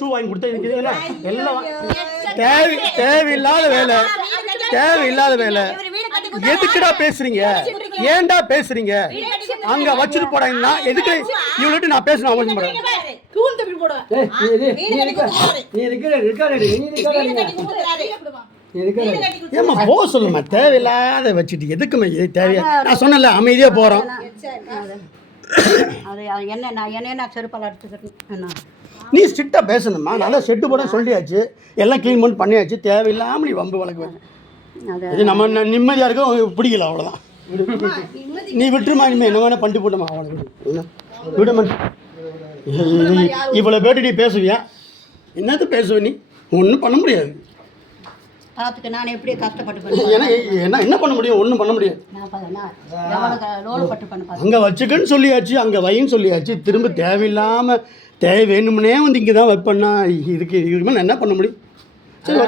Shoe வாங்கி கொடுத்தா எல்லாம் தேவையில்லாத வேலை, தேவையில்லாத வேலை. எதுக்குடா பேசுறீங்க? ஏன்டா பேசுறீங்க? அங்க வச்சுட்டு போடாங்கன்னா எதுக்கு இவள்கிட்ட நான் பேசணும் அவசியம் பண்றேன். ஏமா போ சொல்லுமா, தேவையில்லாத வச்சுட்டு எதுக்குமே தேவையா? நான் சொன்னல அமைதியா போறோம். நீ ஸ்ட்ரிக்டா பேசணுமா? நல்லா செட்டு போட சொல்லியாச்சு, எல்லாம் க்ளீன் பண்ணியாச்சு. தேவையில்லாமல் நீ வம்பு வழக்கு இது நம்ம நிம்மதியாக இருக்க பிடிக்கல, அவ்வளோதான். நீ விட்டுருமா, இனிமேல் என்ன வேணா பண்ணிட்டு போட்டோமா அவனுக்கு விடுமா. இவ்வளோ பேட்டு நீ பேசுவியா? என்னது பேசுவ நீ? ஒன்றும் பண்ண முடியாது. நான் எப்படி கஷ்டப்பட்டு என்ன பண்ண முடியும்? ஒன்றும் பண்ண முடியாது. அங்கே வச்சுக்கன்னு சொல்லியாச்சு, அங்கே வைன்னு சொல்லியாச்சு. திரும்ப தேவையில்லாமல் தேவை வேணும்னே வந்து இங்கே தான் வைப்பண்ணா. இதுக்கு நான் என்ன பண்ண முடியும்? சரி,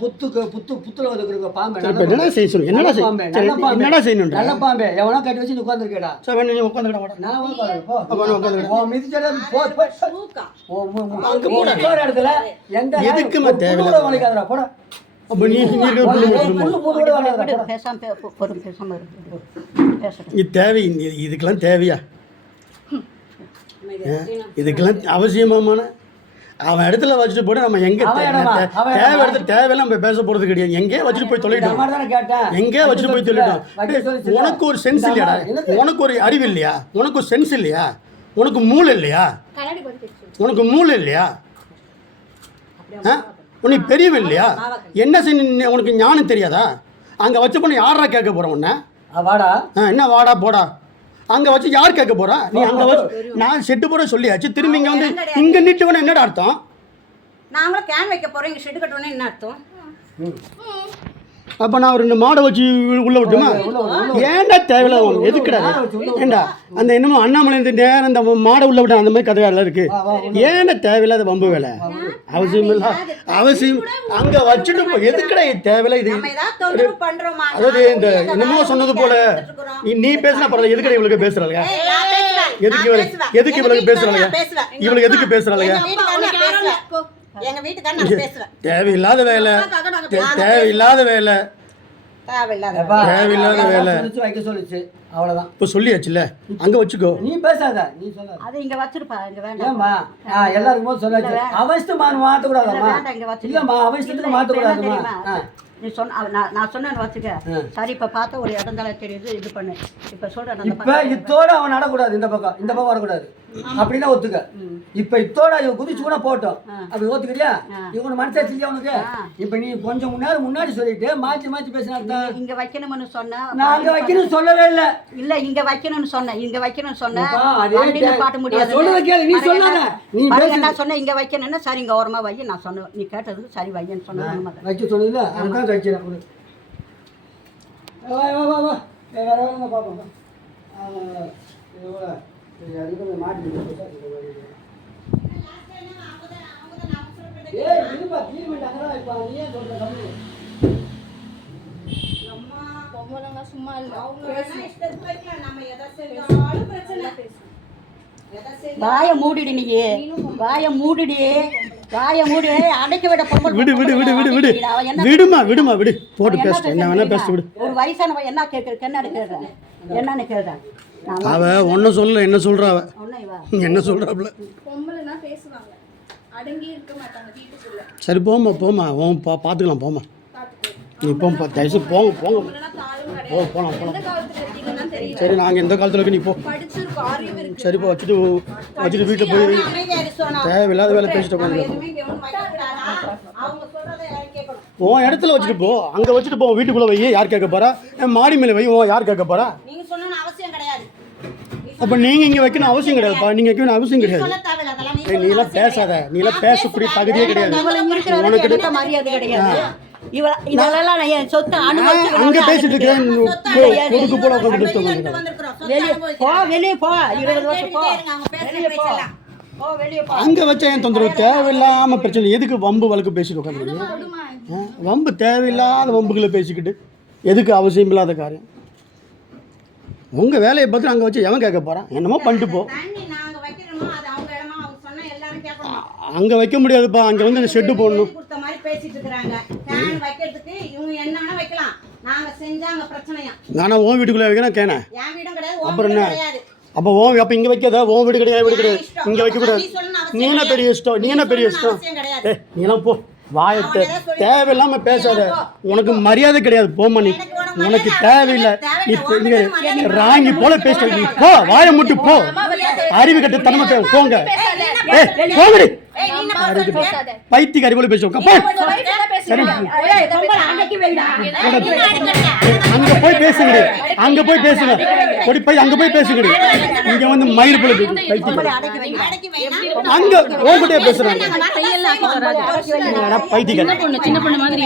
புத்துல பாம்பு என்னடா செய்ய சொல்லு, என்னடா என்னடா செய்யணும்? நல்ல பாம்பே எவனா கட்டி வச்சு உட்காந்துருக்கேடா. சரி, நீ உட்காந்துக்கிட்ட எதுக்குமா தேவையில்லை போட. தேவை இதுக்கெல்லாம் தேவையா? இதுக்கெல்லாம் அவசியமான அவன் இடத்துல வச்சுட்டு போட்டு நம்ம எங்கே தேவை இடத்துல தேவையெல்லாம் நம்ம பேச போகிறது கிடையாது. எங்கேயே வச்சுட்டு போய் தொலைட்டோம், எங்கேயே வச்சுட்டு போய் தொலைட்டோம். உனக்கு ஒரு சென்ஸ் இல்லையாடா? உனக்கு ஒரு அறிவு இல்லையா? உனக்கு ஒரு சென்ஸ் இல்லையா? உனக்கு மூளை இல்லையா? உனக்கு மூளை இல்லையா? உனக்கு பெரியவ இல்லையா? என்ன செய்ய உனக்கு ஞானம் தெரியாதா? அங்கே வச்ச பொண்ணு யாரா கேட்க போகிறோம் உன்ன? வாடா என்ன வாடா போடா? அங்கே வச்சு யார் கேட்க போகிறா? நீ அங்கே வச்சு நான் செட்டு போட சொல்லியாச்சு. திரும்பி இங்கே வந்து இங்கே நீட்டு வேணா என்னடா அர்த்தம்? நாங்களும் கேன் வைக்க போகிறோம், இங்கே ஷெட்டு கட்டணும்னு என்ன அர்த்தம்? அப்போ நான் 2 மாடை வச்சு உள்ளே விட்டுமா? ஏன்டா தேவையில்ல? எதுக்குடா? ஏண்டா அந்த என்னமோ அண்ணாமலை இந்த நேரம் இந்த மாடை உள்ள விட்டா அந்த மாதிரி கதையெல்லாம் இருக்கு. ஏன்டா தேவையில்லாத வம்பு வேலை? அவசியம் இல்லை, அவசியம். அங்கே வச்சுட்டு எதுக்குடா தேவையில்ல? இது அதாவது இந்த என்னமோ சொன்னது போல நீ பேசினா பரவாயில்ல. எதுக்கடா இவளுக்கு பேசுறாங்க? எதுக்கு இவளுக்கு பேசுறாங்க? இவளுக்கு எதுக்கு பேசுறாங்க? தேவையில்லாத வேலை, தேவையில்லாத வேலை, தேவையில்லாத வேலை வைக்க சொல்லிச்சு. அவ்வளவுதான். இப்போ சொல்லியாச்சுல்ல, அங்க வச்சுக்கோ. நீ பேசாத, நீ சொல்லாத. அது இங்க வச்சிருப்பா, இங்க வேண்டாம். ஏம்மா எல்லாருக்கும் போது சொல்லாச்சு. அவசியமா மாத்த கூடாதம்மா. இல்லம்மா அவசியத்துக்கு மாத்த கூடாதும்மா. நீ நான் சொன்னேன்னு வச்சுக்க. சரி, இப்ப பார்த்தா ஒரு இடந்தால தெரியுது, இது பண்ணு. இப்ப சொல்றேன், இப்ப இத்தோட அவன் நடக்கூடாது, இந்த பக்கம் வரக்கூடாது அப்படின்னா ஒத்துக்க. இப்ப இத்தோட இவன் குதிச்சு கூட போட்டோம், அப்படி ஒத்துக்கிறியா? இவங்க மனசாச்சு அவனுக்கு. இப்ப நீ கொஞ்சம் முன்னாடி சொல்லிட்டு மாத்தி பேசினா இங்க வைக்கணும்னு சொன்ன. நான் அங்க வைக்கணும்னு சொல்லவே இல்லை. இல்ல, இங்க வைக்கணும்னு சொன்னேன், இங்க வைக்கணும்னு சொன்னேன். பாட்ட முடியாது. நீ சொல்லாத. நீ நான் சொன்னேன் இங்க வைக்கணும்னா சரி, இங்க ஓரமா வை. நான் சொன்னேன், நீ கேட்டதுக்கு சரி வையன்னு சொன்னேன். வைக்க சொன்னதுல அதான் வைக்கிறேன். வா வேற பாப்போம். வாய மூடிடு, நீ வாய மூடிடு, வாய மூடி அடைக்க விட. விடுமா போட்டு பேச. என்ன வேணா பேச விடு. ஒரு வயசானவன் என்ன கேட்கறதுக்கு என்னன்னு கேட்கறேன். அவ ஒன்னும் சொல்ல, என்ன சொல்றா? அவ என்ன சொல்றாப்ல? சரி போமா பார்த்துக்கலாம். போமா நீ போமா, தயவுசு போங்க. போகலாம். சரி, நாங்கள் எந்த காலத்தில் இருக்கு, நீ போ. சரிப்பா, வச்சுட்டு வீட்டில் போய் தேவையில்லாத வேலை பேசிட்டு உட்காந்து உன் இடத்துல வச்சுட்டு போ. அங்கே வச்சுட்டு போ, வீட்டுக்குள்ளே வை. யார் கேட்க போறா? மாடி மேலே வை. யார் கேட்க போறா? அப்போ நீங்கள் இங்கே வைக்கணும் அவசியம் கிடையாதுப்பா. நீங்கள் வைக்கணும் அவசியம் கிடையாது. நீலாம் பேசாத. நீலாம் பேசக்கூடிய தகுதியே கிடையாது உனக்கு. மரியாதை கிடையாது. அங்க பேசிட்டு இருக்கிறேன். அங்க வச்சா ஏன் தொந்தரவு? தேவையில்லாம பிரச்சனை. எதுக்கு வம்பு வழக்கு பேசிட்டு உட்காந்து? வம்பு தேவையில்லாத வம்புகளை பேசிக்கிட்டு எதுக்கு அவசியம் இல்லாத காரியம்? உங்க வேலையை பார்த்து அங்க வச்சு எவன் கேட்க போறான்? என்னமோ பண்ணிட்டு போ. அங்கே வைக்க முடியாதுப்பா, அங்கே வந்து ஷெட்டு போடணும். கொடுத்த மாதிரி பேசிட்டு இருக்காங்க. ஃபேன் வைக்கிறதுக்கு இவங்க என்னன்னா வைக்கலாம். நாங்க செஞ்சா அங்க பிரச்சனையா. நானா உன் வீட்டுக்குள்ளே வைக்கிறேன் கேன? என் வீடும் கிடையாது, உன் அப்புறம் வீடும் என்ன? கிடையாது. அப்போ அப்போ இங்கே வைக்காத, உன் வீடு கிடையாது, வீடு கிடையாது, இங்கே வைக்கக்கூடாது. நீ என்ன பெரிய இஷ்டம், நீ என்ன பெரிய இஷ்டம்? ஏ நீலாம் போ, வாயத்தை தேவையில்லாம பேசாத, உனக்கு மரியாதை கிடையாது, போமா நீ, உனக்கு தேவையில்லை. இப்போ இங்கே ராங்கி போல பேச, நீ போ, வாயை முட்டு போ, அறிவு கட்ட தனமை போங்க. ஏ போங்கடி, ஏய் நீ என்ன பேசாத. பைத்தியக்காரி போல பேசுவோம். அங்க போய் பேசுங்க, அங்க போய் பேசுங்க, கொடி போய் அங்க போய் பேசுங்க. இங்க வந்து மயிர் போல பைத்தியம், அங்க ஓங்கிட்டே பேசுறாங்க. பைத்தியக்காரி சின்ன பொண்ணு மாதிரி